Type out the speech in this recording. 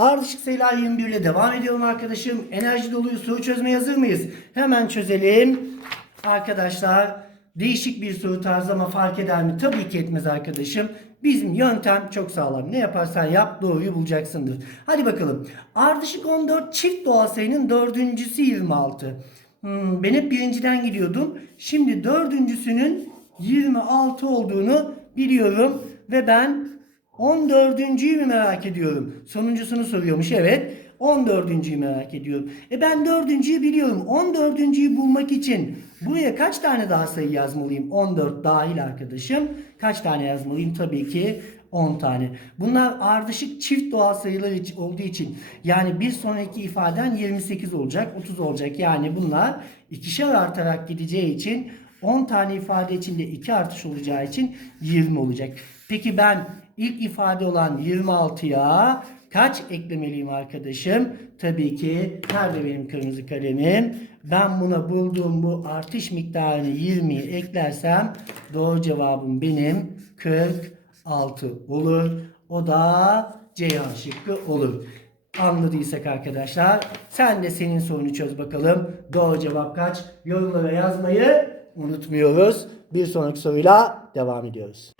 Ardışık sayılar 21 ile devam ediyorum arkadaşım. Enerji doluyu soru çözmeye hazır mıyız? Hemen çözelim. Arkadaşlar değişik bir soru tarzı ama fark eder mi? Tabii ki etmez arkadaşım. Bizim yöntem çok sağlam. Ne yaparsan yap doğruyu bulacaksındır. Hadi bakalım. Ardışık 14 çift doğal sayının dördüncüsü 26. Hmm, ben hep birinciden gidiyordum. Şimdi dördüncüsünün 26 olduğunu biliyorum. Ve ben 14.'yü mü merak ediyorum? Sonuncusunu soruyormuş evet. 14.'yü merak ediyorum. E ben 4.'yü biliyorum. 14.'yü bulmak için buraya kaç tane daha sayı yazmalıyım? 14 dahil arkadaşım. Kaç tane yazmalıyım? Tabii ki 10 tane. Bunlar ardışık çift doğal sayılar olduğu için yani bir sonraki ifaden 28 olacak, 30 olacak. Yani bunlar ikişer artarak gideceği için 10 tane ifade içinde 2 artış olacağı için 20 olacak. Peki ben ilk ifade olan 26'ya kaç eklemeliyim arkadaşım? Tabii ki nerede benim kırmızı kalemim? Ben buna bulduğum bu artış miktarını 20'ye eklersem doğru cevabım benim 46 olur. O da Ceyhan şıkkı olur. Anladıysak arkadaşlar sen de senin sorunu çöz bakalım. Doğru cevap kaç? Yorumlara yazmayı unutmuyoruz. Bir sonraki soruyla devam ediyoruz.